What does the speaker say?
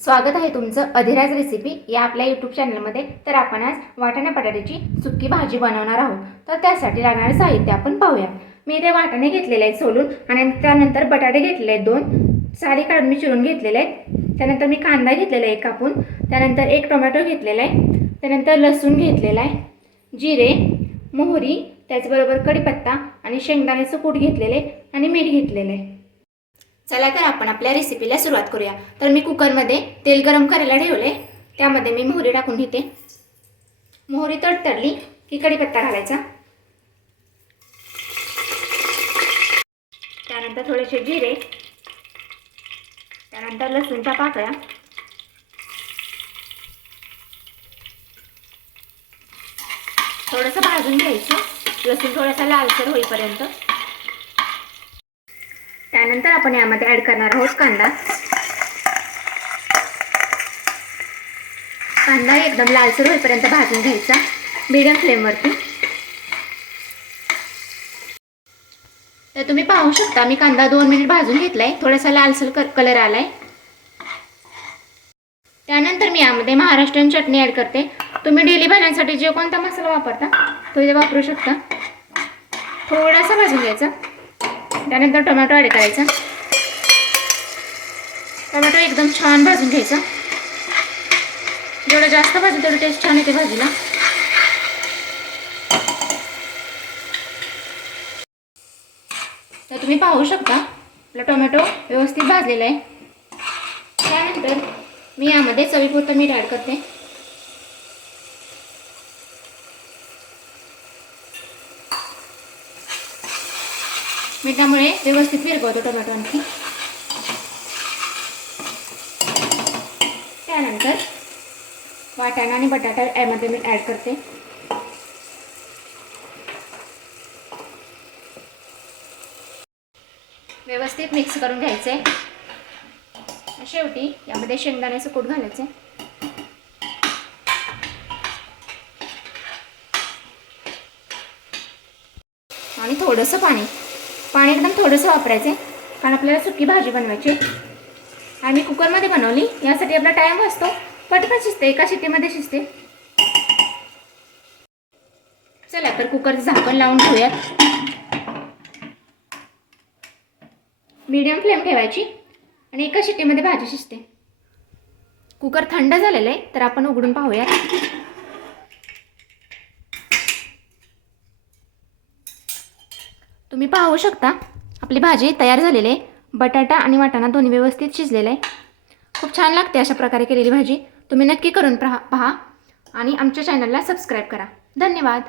स्वागत आहे तुमचं अधिराज रेसिपी या आपल्या यूट्यूब चॅनलमध्ये। तर आपण आज वाटाणा बटाट्याची सुकी भाजी बनवणार आहोत। तर त्यासाठी लागणारे साहित्य आपण पाहूया। मी इथे वाटाणे घेतलेले आहेत सोलून आणि त्यानंतर बटाटे घेतलेले आहेत 2 साली काढून मी चिरून घेतलेले आहेत। त्यानंतर मी कांदा घेतलेला आहे कापून, त्यानंतर एक टोमॅटो घेतलेला आहे, त्यानंतर लसूण घेतलेला आहे, जिरे, मोहरी, त्याचबरोबर कढीपत्ता आणि शेंगदाण्याचं कूट घेतलेले आणि मीठ घेतलेले आहे। चला तर आपण आपल्या रेसिपीला सुरुवात करूया। तर मी कुकरमध्ये तेल गरम करायला ठेवले, त्यामध्ये मी मोहरी टाकून घेते। मोहरी तडतडली की कढीपत्ता घालायचा, त्यानंतर थोडेसे जिरे, त्यानंतर लसूणच्या पाकळ्या, थोडंसं भाजून घ्यायचं, लसूण थोडासा लालसर होईपर्यंत। त्यानंतर आपण यामध्ये ॲड करणार आहोत कांदा। कांदा एकदम लालसर होईपर्यंत भाजून घ्यायचा मीडियम फ्लेमवरती। तर तुम्ही पाहू शकता मी कांदा 2 मिनिट भाजून घेतलाय, थोडासा लालसर कलर आलाय। त्यानंतर मी यामध्ये महाराष्ट्रीयन चटणी ॲड करते। तुम्ही डेली भाज्यांसाठी जे कोणता मसाला वापरता तो इथे वापरू शकता। थोडासा भाजून घ्यायचा, त्यानंतर टोमॅटो ॲड करायचा। टोमॅटो एकदम छान भाजून घ्यायचा, जेवढं जास्त भाजून तेवढं टेस्ट छान येते भाजीला। तर तुम्ही पाहू शकता आपला टोमॅटो व्यवस्थित भाजलेला आहे। त्यानंतर मी यामध्ये चवीपुरतं मीठ ॲड करते। मिठामुळे व्यवस्थित विरघळतो टोमॅटो आणखी। त्यानंतर वाटाणा आणि बटाटा यामध्ये मी ॲड करते। व्यवस्थित मिक्स करून घ्यायचे। शेवटी यामध्ये शेंगदाण्याचं कूट घालायचे आणि थोडंसं पाणी एकदम थोडंसं वापरायचं, कारण आपल्याला सुकी भाजी बनवायची। आणि कुकरमध्ये बनवली यासाठी आपला टाइम वाचतो, पटकन शिजते, एका शिट्टीमध्ये शिजते। चला तर कुकरचं झाकण लावून ठेवूयात। मीडियम फ्लेम ठेवायची आणि एका शिट्टीमध्ये भाजी शिजते। कुकर थंड झालेलं आहे, तर आपण उघडून पाहूयात। तुम्ही पाहू शकता आपली भाजी तयार झालेली आहे। बटाटा आणि वाटाणा दोन्ही व्यवस्थित शिजलेले आहे। खूप छान लागते अशा प्रकारे केलेली भाजी। तुम्ही नक्की करून पहा आणि आमच्या चॅनलला सबस्क्राईब करा। धन्यवाद।